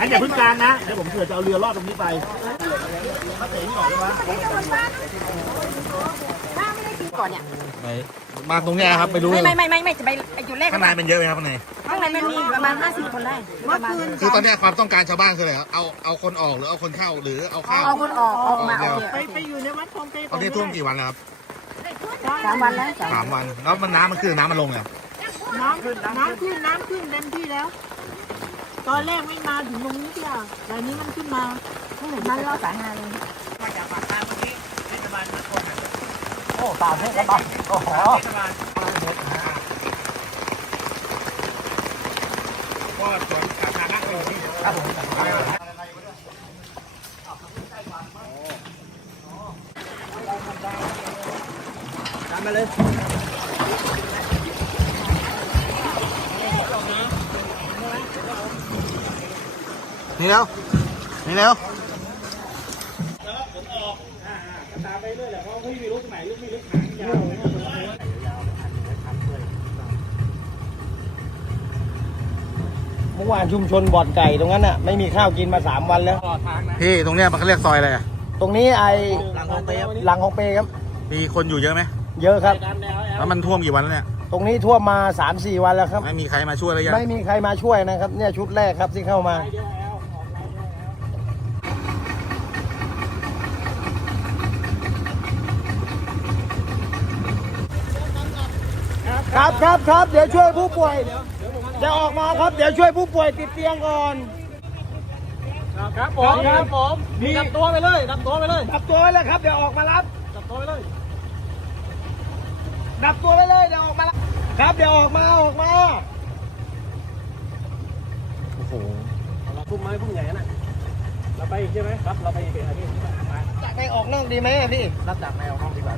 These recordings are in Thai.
งั้นอย่าเพึ่งกลางนะ เดี๋ยวผมเผื่อจะเอาเรือลอดตรงนี้ไปก่อนเนี่ยไปมาตรงเนี้ยครับไปดูไม่ไม่ไม่ไม่ไม่จะไปไอ้จุดแรกข้างในมันเยอะไหมครับข้างในข้างในมันมีประมาณ50คนได้ประมาณคือตอนเนี้ยความต้องการชาวบ้านคืออะไรครับเอาเอาคนออกหรือเอาคนเข้าหรือเอาเข้าเอาคนออกออกมาโอเคไปไปอยู่ในวัดคลองเตยตอนนี้ท่วมกี่วันแล้วครับ สามวันแล้วสามสามวัน แล้วมันน้ำมันคือน้ำมันลงเลยน้ำขึ้นน้ำขึ้นน้ำขึ้นเต็มที่แล้ว ตอนแรกไม่มาถึงตรงนี้จ้ะแต่นี้มันขึ้นมามันรอสายหาเลยโอ้ตามเทศบาลโอ้โหก็สวนสาธารณะเลยครับผม มมาเลยนี่แล้วนี่แล้วเมื่อวานชุมชนบ่อนไก่ตรงนั้นน่ะไม่มีข้าวกินมาสามวันแล้วพี่ตรงเนี้ยมันเขาเรียกซอยอะไรอะตรงนี้ไอหลังของเปย์หลังของเปครับ มีคนอยู่เยอะไหม เยอะครับ แล้วมันท่วมกี่วันแล้วเนี่ย ตรงนี้ท่วมมา3าสี่วันแล้วครับ ไม่มีใครมาช่วยเลยยังไม่มีใครมาช่วยนะครับ เนี่ยชุดแรกครับที่เข้ามาครับครับครับเดี๋ยวช่วยผู้ป่วยจะออกมาครับเดี๋ยวช่วยผู้ป่วยติดเตียงก่อนครับผมครับผมจับตัวไปเลยจับตัวไปเลยดับตัวไว้เลยครับเดี๋ยวออกมารับจับตัวไปเลย ดับตัวไว้เลยเดี๋ยวออกมารับครับเดี๋ยวออกมาออกมา โอ้โหพุ่มไม้พุ่มใหญ่น่ะเราไปอีกใช่ไหมครับ เราไปอีกเป็นอะไรพี่มาไปออกนอกดีไหมอะพี่รับจากในออกห้องดีกว่า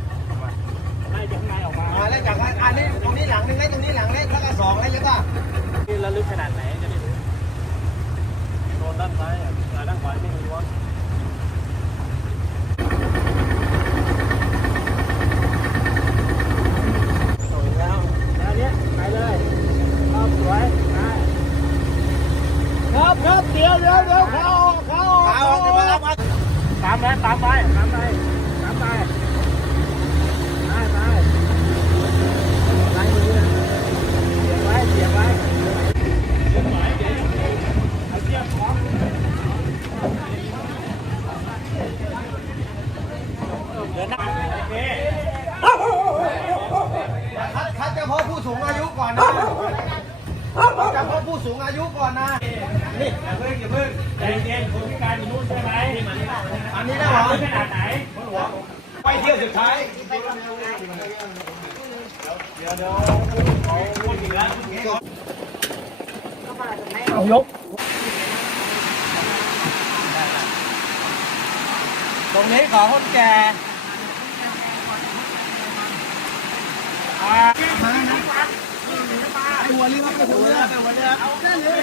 ไล่จากข้างในออกมามาแล้วจากนั้นอันนี้ตรงนี้หลังหนึงได้ตรงนี้หลังได้แล้วก็สองได้ใช่ป่ะ ที่ระลึกขนาดไหนจะได้รู้โดนด้านซ้ายอะด้านขวาไม่รู้ว่า แล้วแล้วเนี้ยไปเลยครับสวยได้ครับครับ เดี๋ยวเดี๋ยวเขาเขาเขาตามไปตามไปตามไปตามไปไปไปไล่มือนะเสียบไว้เสียบไว้เอาเชือกคล้อง คัดคัดเฉพาะผู้สูงอายุก่อนนะเฉพาะผู้สูงอายุ ก่อนนะนี่ใจเย็นคนพิการอยู่นู่นใช่ไหมอันนี้นะหรอขนาดไหนไปเที่ยวสุดท้ายเอายกตรงนี้ของคนแก่หัวเรือไปหัวเรือไปหัวเรือเอาได้เลย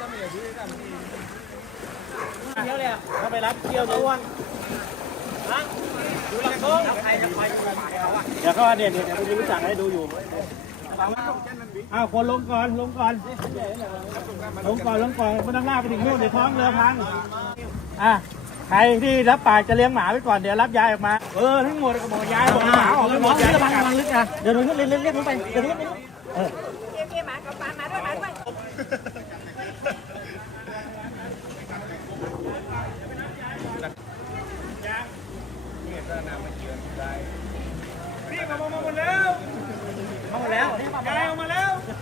เที่ยวเขาไปรับเที่ยวทุกวันอย่ไนเขาอ่เดี๋ยวเขาเด็ดคุณรู้จักให้ดูอยู่อาคนลงก่อนลงก่อนลงก่อนลงก่อนไม่ต้องลากไปถึงนู่นเดี๋ยวท้องเรือพังอะใครที่รับปากจะเลี้ยงหมาไว้ก่อนเดี๋ยวรับยายออกมาเออทั้งหมดก็หมดยายหมดหมาออกไปหมดยายระวังระวังลึกอะเดี๋ยวโดนเรียกเรียกเลงไปเดี๋ยวเรียกไปเออ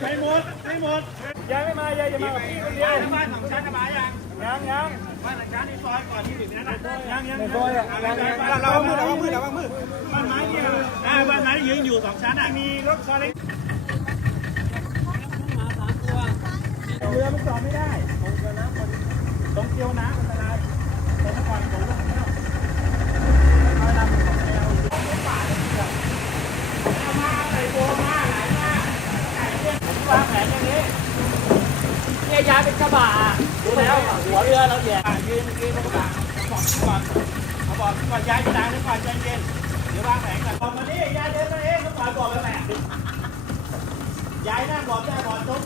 ไม่หมดไม่หมดยายไม่มายายจะมากับพี่คนเดียวบ้านของฉันจะมายังยังยังบ้านของฉันในซอยก่อนที่ถึงนั้นยังยังในซอยอะยังยังเรามือเรามือเรามือบ้านไม้ที่อ่าบ้านไม้ที่ยืนอยู่สองชั้นอะมีรถซาเล้งเรือมันจอดไม่ได้ตรงเกียวน้ำอันตรายตรงก่อนตรงลงแล้วเอาลำของเรา วางแผนอย่างนี้เนี่ยยายเป็นกระบะดูแล้วหัวเรือเราแย่ยืนยืนบนกระบะบอกก่อนเขาบอกก่อนย้ายจะดังนึกก่อนใจเย็นเดี๋ยววางแผนกันบอกมาดิย้ายเดินมาเองก็ปล่อยบอกแล้วแหละยายนั่งบอกได้บอกจบ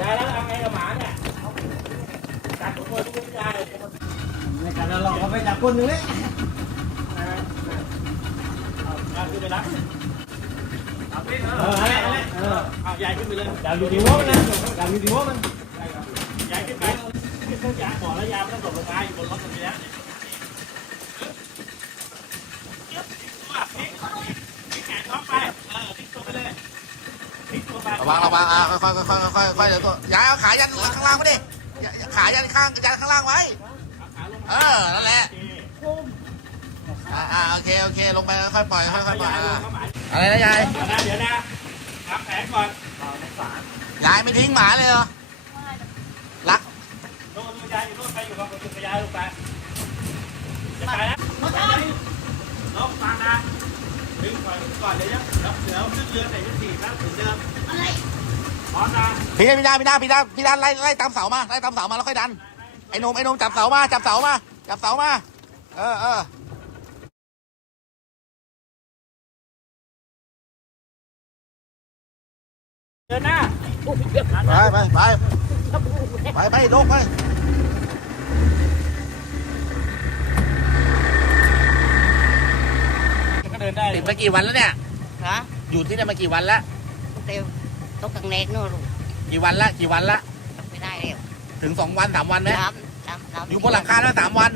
ยายแล้วเอาไงกับหมาเนี่ยจับตัวคนทุกยาย ในการเราเขาไปจับคนหนึ่งเลยเอาขึ้นไปรับเอออะไรอะไรเออเอายายขึ้นไปเลยยายอยู่ที่หัวมันนะยายอยู่ที่หัวมันยายขึ้นไปขึ้นเครื่องยายบอกแล้วยายไม่ต้องตกลงมาอยู่บนรถตรงนี้แล้วพลิกแขนท้องไปเออพลิกตัวไปเลยพลิกตัวไประวังระวังอะค่อยๆค่อยค่อยค่อยเดี๋ยวตัวย้ายเอาขายันข้างล่างไว้ดิ ขายันข้างยันข้างล่างไว้เออนั่นแหละอ่าอ่าโอเคโอเคลงไปค่อยๆปล่อยค่อยๆปล่อยอ่าอะไรนะยายเดี๋ยวนะเดี๋ยวนะทำแผนก่อนยายไม่ทิ้งหมาเลยเหรอรักโน่นยายอยู่โน่นไปอยู่กับคุณยายลงไปจะไปแล้วลบฟังนะดึงก่อนก่อนเดี๋ยวเดี๋ยวขึ้นเรือใส่ชุดสีแล้วถึงเดิมอะไร พร้อมนะพี่พี่ดาพี่ดาพี่ดาพี่ดาไล่ไล่ตามเสามาไล่ตามเสามาแล้วค่อยดันไอ้หนมไอ้หนมจับเสามาจับเสามาจับเสามาเออเออเดินหน้าไปไปไปไปไปลงไปก็เดินได้ติดมากี่วันแล้วเนี่ยฮะอยู่ที่นี่มากี่วันแล้วเตียว ตกตังเล็กนู่นลูกกี่วันละกี่วันละ ไม่ได้แล้วถึงสองวันสามวันไหมน้ำน้ำน้ำ อยู่บนหลังคาแล้วสามวันน